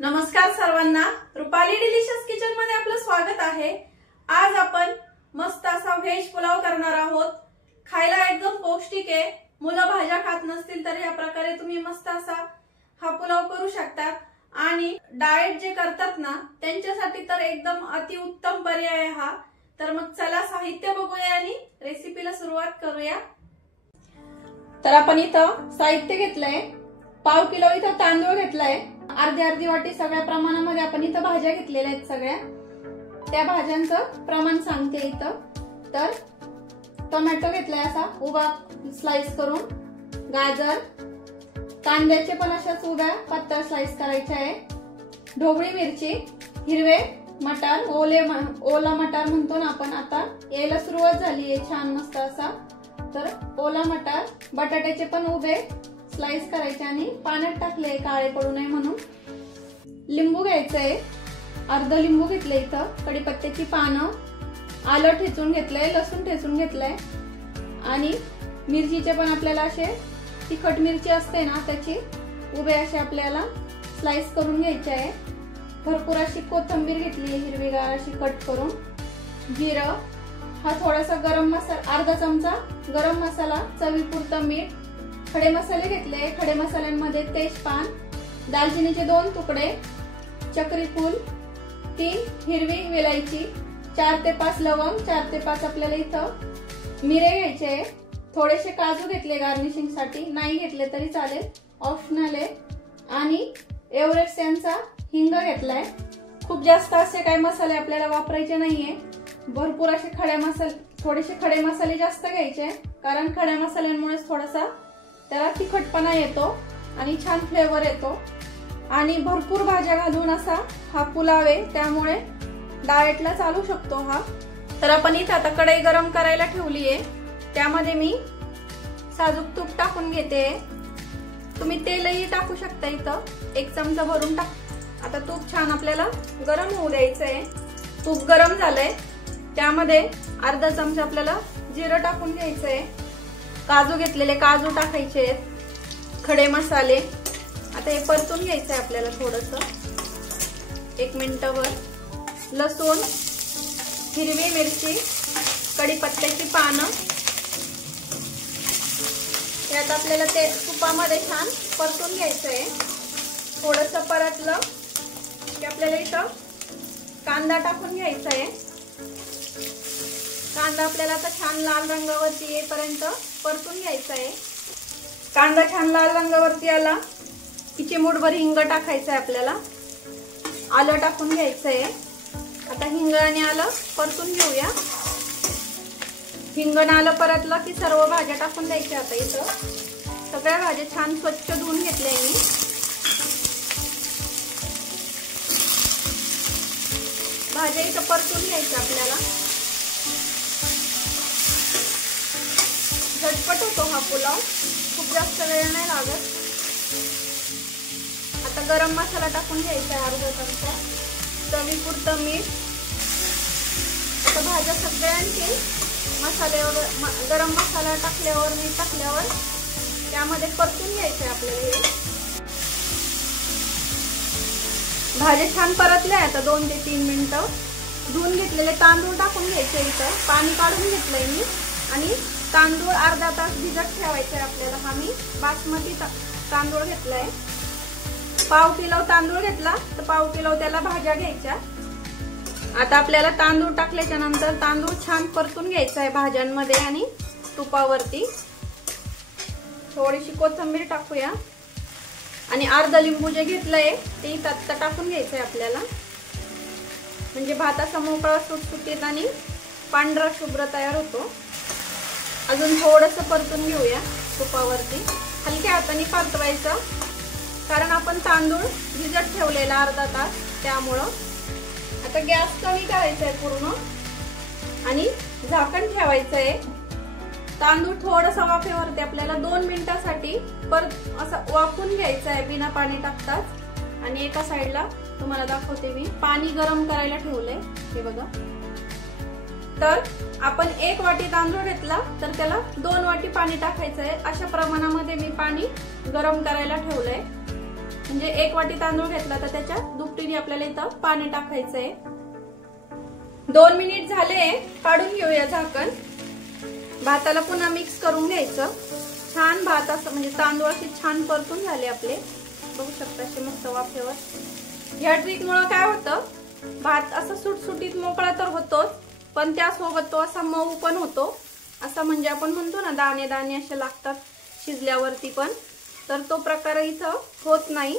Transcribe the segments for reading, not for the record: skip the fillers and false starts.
नमस्कार सर्वांना, Rupali delicious kitchen मध्ये आपलं स्वागत आहे। आज आपण मस्त असा व्हेज पुलाव करणार आहोत। खायला एकदम पौष्टिक आहे। मुलं भाज्या खात नसतील तर या प्रकारे तुम्ही मस्त असा हा पुलाव करू शकता आणि डाएट जे करतात ना त्यांच्यासाठी तर एकदम अतिउत्तम पर्याय आहे हा। तर मग चला साहित्य बघूया आणि रेसिपीला सुरुवात करूया। तर आपण इथं साहित्य घेतलंय, पाव किलो इथं तांदूळ घेतलाय, अर्धी वाटी सगळ्या प्रमाणामध्ये आपण इथं भाज्या घेतलेल्या आहेत। सगळ्या त्या भाज्यांचं प्रमाण सांगते इथं। तर टोमॅटो घेतलाय असा उभा स्लाइस करून, गाजर, कांद्याचे पण अशाच उभ्या पातळ स्लाइस करायचे आहे, ढोबळी मिरची, हिरवे मटार, ओला मटार म्हणतो ना आपण, आता यायला सुरुवात झाली आहे छान मस्त असा। तर ओला मटार, बटाट्याचे पण उभे स्लाइस करायचे आणि पाण्यात टाकले काळे पडू नये म्हणून। लिंबू घ्यायचंय, अर्ध लिंबू घेतलंय इथं, कढीपत्त्याची पानं, आलं ठेचून घेतलंय, लसूण ठेचून घेतलंय आणि मिरचीचे पण आपल्याला असे तिखट मिरची असते ना त्याची उभे असे आपल्याला स्लाइस करून घ्यायचे आहे। भरपूर अशी कोथिंबीर घेतली आहे हिरवीगार अशी कट करून। जिरं, हा थोडासा गरम मसाला, अर्धा चमचा गरम मसाला, चवीपुरतं मीठ, खडे मसाले घेतले, खडे मसाल्यांमध्ये तेजपान, दालचिनीचे 2 तुकडे, चक्री फूल, 3 हिरवी वेलायची, 4 ते 5 लवंग, 4 ते 5 आपल्याला इथं मिरे घ्यायचे, थोडेसे काजू घेतले गार्निशिंग साठी, नाही घेतले तरी चालेल, ऑप्शनल आहे। आणि एव्हरेस्ट यांचा हिंग घेतलाय। खूप जास्त असे काही मसाले आपल्याला वापरायचे नाहीये, भरपूर असे थोडेसे खडे मसाले जास्त घ्यायचे, कारण खड्या मसाल्यांमुळे थोडासा त्याला तिखटपणा येतो आणि छान फ्लेवर येतो आणि भरपूर भाज्या घालून असा हा पुलाव आहे, त्यामुळे डाएटला चालू शकतो हा। तर आपण इथे आता कढई गरम करायला ठेवली आहे, त्यामध्ये मी साजूक तूप टाकून घेते। तुम्ही तेलही टाकू शकता, इथं 1 चमचा भरून टाक। आता तूप छान आपल्याला गरम होऊ द्यायचंय। तूप गरम झालंय, त्यामध्ये अर्धा चमचा आपल्याला जिरं टाकून घ्यायचंय, काजू घेतलेले काजू टाकायचे, खडे मसाले, आता हे परतून घ्यायचंय आपल्याला थोडंसं 1 मिनिटभर। लसूण, हिरवी मिरची, कढीपत्त्याची पानं, यात आपल्याला ते तुपामध्ये छान परतून घ्यायचंय। थोडंसं परतलं की आपल्याला इथं कांदा टाकून घ्यायचा आहे। कांदा आपल्याला आता छान लाल रंगावरती येईपर्यंत परतून घ्यायचा आहे। कांदा छान लाल रंगावरती आला की चिमूटभर हिंग टाकायचं आहे आपल्याला, आलं टाकून घ्यायचं आहे। आता हिंग आणि आलं परतून घेऊया। हिंग आणि आलं परतलं की सर्व भाज्या टाकून द्यायच्या। आता इथं सगळ्या भाज्या छान स्वच्छ धुवून घेतल्या मी। भाज्या इथं परतून घ्यायच्या आपल्याला, झटपट होतो हा पुलाव, खूप जास्त वेळ नाही लागत। आता गरम मसाला टाकून घ्यायचा अर्धा चमचा, चवीपुरतं मीठ। आता भाज्या सगळ्यांची मसाल्यावर गरम मसाला टाकल्यावर, मीठ टाकल्यावर त्यामध्ये परतून घ्यायचे आपल्याला। हे भाज्या छान परतल्या आता 2 ते 3 मिनिटं। धुवून घेतलेले तांदूळ टाकून घ्यायचे, इथं पाणी काढून घेतलंय मी आणि तांदूळ अर्धा तास भिजत ठेवायचे आपल्याला। हा मी बासमती तांदूळ घेतलाय, पाव किलो तांदूळ घेतला तर पाव किलो त्याला भाज्या घ्यायच्या। आता आपल्याला तांदूळ टाकल्याच्या नंतर तांदूळ छान परतून घ्यायचा आहे भाज्यांमध्ये आणि तुपावरती। थोडीशी कोथिंबीर टाकूया आणि अर्ध लिंबू जे घेतलंय ते इथं टाकून घ्यायचंय आपल्याला, म्हणजे भात असा मोकळा सुटसुटीत आणि पांढरा शुभ्र तयार होतो। अजून थोडंसं परतून घेऊया तुपावरती, हलक्या हाताने परतवायचं, कारण आपण तांदूळ भिजत ठेवलेला अर्धा तास, त्यामुळं। आता गॅस कमी करायचा आहे पूर्ण आणि झाकण ठेवायचं आहे। तांदूळ थोडंसं वाफेवरती आपल्याला 2 मिनिटासाठी परत असं वाफून घ्यायचं आहे बिना पाणी टाकताच। आणि एका साईडला तुम्हाला दाखवते मी, पाणी गरम करायला ठेवलंय, हे बघा। तर आपण 1 वाटी तांदूळ घेतला तर त्याला 2 वाटी पाणी टाकायचं आहे, अशा प्रमाणामध्ये मी पाणी गरम करायला ठेवलंय। म्हणजे 1 वाटी तांदूळ घेतला तर त्याच्या दुपटीने आपल्याला इथं पाणी टाकायचंय। 2 मिनिट झाले, काढून घेऊया झाकण। भाताला पुन्हा मिक्स करून घ्यायचं। छान भात असं म्हणजे तांदूळ असे छान परतून झाले आपले, बघू शकता असे मस्त वाफेवर। या ट्रिकमुळे काय होतं, भात असं सुटसुटीत मोकळा तर होतोच, पण त्यासोबत तो असा मऊ पण होतो। असा म्हणजे आपण म्हणतो ना दाणे दाणे असे लागतात शिजल्यावरती पण, तर तो प्रकार इथं होत नाही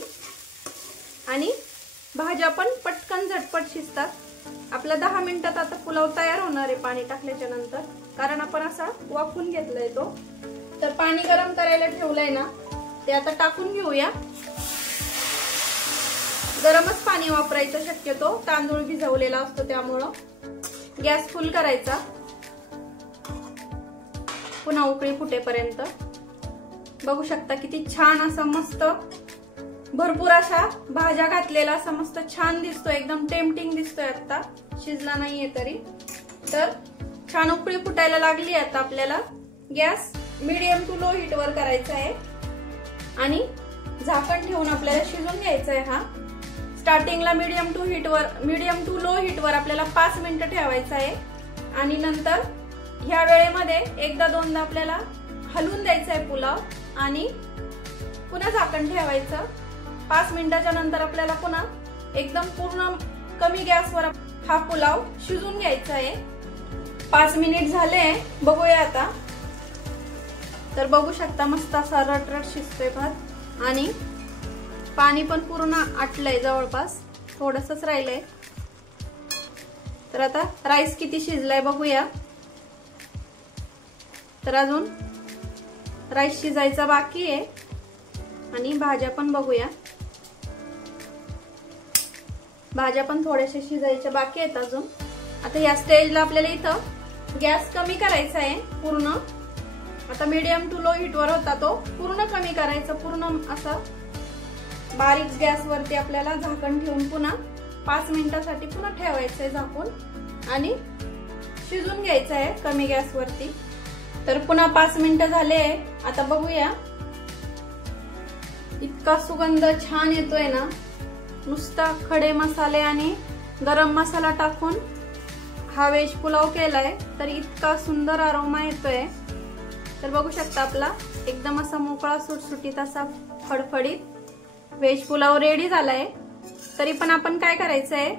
आणि भाज्या पण पटकन झटपट शिजतात। आपला 10 मिनिटात आता पुलाव तयार होणार आहे पाणी टाकल्याच्या नंतर, कारण आपण असा वाफून घेतलाय तो। तर पाणी गरम करायला ठेवलंय ना, ते आता टाकून घेऊया। गरमच पाणी वापरायचं शक्यतो, तांदूळ भिजवलेला असतो त्यामुळं। गॅस फुल करायचा, पुन्हा उकळी फुटेपर्यंत। बघू शकता किती छान असं मस्त भरपूर अशा भाज्या घातलेला असं मस्त छान दिसतोय, एकदम टेम्पटिंग दिसतोय। आता शिजला नाहीये तरी, तर छान उकळी फुटायला लागली। आता आपल्याला gas medium to low heat वर करायचा आहे आणि झाकण ठेवून आपल्याला शिजून घ्यायचा आहे। हा स्टार्टिंगला मीडियम टू लो हीट वर आपल्याला 5 मिनिटं ठेवायचा आहे आणि नंतर ह्या वेळेमध्ये एकदा दोनदा आपल्याला हलवून द्यायचा आहे पुलाव आणि पुन्हा झाकण ठेवायचं। 5 मिनिटाच्या नंतर आपल्याला पुन्हा एकदम पूर्ण कमी गॅसवर हा पुलाव शिजून घ्यायचा आहे। 5 मिनिट झाले, बघूया आता। तर बघू शकता मस्त असा रटरट शिजतोय भात आणि पाणी पण पूर्ण आटलंय, जवळपास थोडंसंच राहिलंय। तर आता राईस किती शिजलाय बघूया। तर अजून राईस शिजायचा बाकी आहे आणि भाज्या पण बघूया, भाज्या पण थोड्याशा शिजायच्या बाकी आहेत अजून। आता या स्टेजला आपल्याला इथं गॅस कमी करायचा आहे पूर्ण। आता मीडियम टू लो हीट वर होता तो पूर्ण कमी करायचा, पूर्ण असा बारीक गॅस वरती आपल्याला झाकण ठेवून पुन्हा 5 मिनिटांसाठी पुन्हा ठेवायचंय झाकून आणि शिजून घ्यायचं आहे कमी गॅस वरती। तर पुन्हा 5 मिनिटं झाले, आता बघूया। इतका सुगंध छान येतोय ना, नुसता खडे मसाले आणि गरम मसाला टाकून हा व्हेज पुलाव केलाय, तर इतका सुंदर अरोमा येतोय। तर बघू शकता आपला एकदम असा मोकळा सुटसुटीत असा फडफडीत व्हेज पुलाव रेडी झालाय। तरी पण आपण काय करायचंय,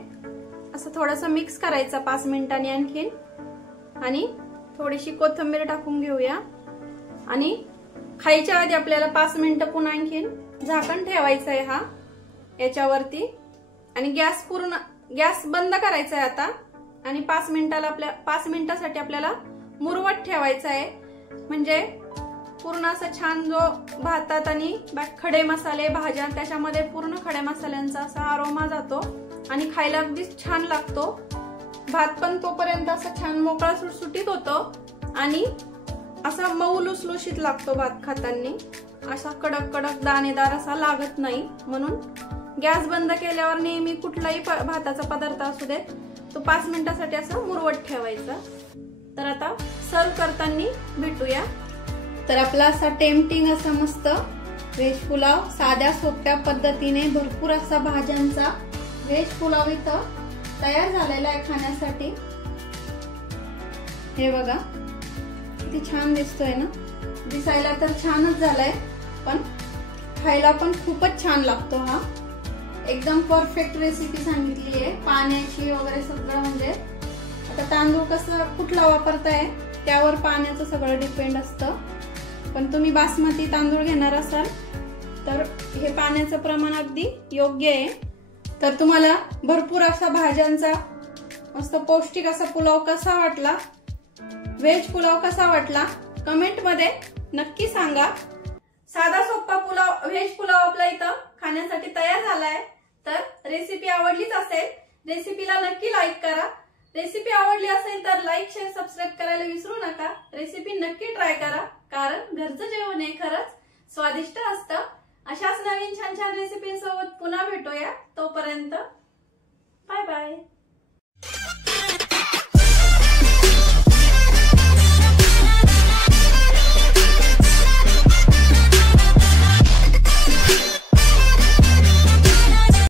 असं थोडंसं मिक्स करायचं 5 मिनिटांनी आणखीन आणि थोडीशी कोथिंबीर टाकून घेऊया आणि खायच्या आधी आपल्याला 5 मिनिटं पुन्हा आणखीन झाकण ठेवायचं आहे हा याच्यावरती आणि गॅस बंद करायचा आहे आता आणि 5 मिनिटासाठी आपल्याला मुरवत ठेवायचा आहे। म्हणजे पूर्ण असं छान जो भातात आणि खडे मसाले भाज्या त्याच्यामध्ये पूर्ण खडे मसाल्यांचा असा अरोमा जातो आणि खायला अगदी छान लागतो। भात पण तोपर्यंत असं छान मोकळा सुटसुटीत होतो आणि असा मऊ लुसलुशीत लागतो भात खाताना, असा कडक कडक दाणेदार असा लागत नाही। म्हणून गॅस बंद केल्यावर नेहमी कुठलाही भाताचा पदार्थ असू दे तो 5 मिनिटांसाठी असा मुरवत ठेवायचा। तर आता सर्व करताना भेटूया। तर आपला असा टेम्पटिंग असा मस्त व्हेज पुलाव साध्या सोप्या पद्धतीने भरपूर असा भाज्यांचा व्हेज पुलाव इथं तयार झालेला आहे खाण्यासाठी। हे बघा किती छान दिसतोय ना, दिसायला तर छानच झालाय पण खायला पण खूपच छान लागतो। हा एकदम परफेक्ट रेसिपी सांगितली आहे, पाण्याची वगैरे सगळं। म्हणजे आता तांदूळ कसं कुठला वापरताय त्यावर पाण्याचं सगळं डिपेंड असतं, पण तुम्ही बासमती तांदूळ घेणार असाल तर हे पाण्याचं प्रमाण अगदी योग्य आहे। तर तुम्हाला भरपूर असा भाज्यांचा मस्त पौष्टिक असा पुलाव कसा वाटला, व्हेज पुलाव कसा वाटला कमेंट मध्ये नक्की सांगा। साधा सोपा पुलाव व्हेज पुलाव आपला इथं खाण्यासाठी तयार झालाय। तर रेसिपी आवडलीच असेल, रेसिपीला नक्की लाईक करा। रेसिपी आवडली असेल तर लाईक शेअर सबस्क्राईब करायला विसरू नका। रेसिपी नक्की ट्राय करा, कारण घरचं जेवण हे खरंच स्वादिष्ट असतं। अशाच नवीन छान छान रेसिपींसोबत पुन्हा भेटूया, तोपर्यंत बाय बाय।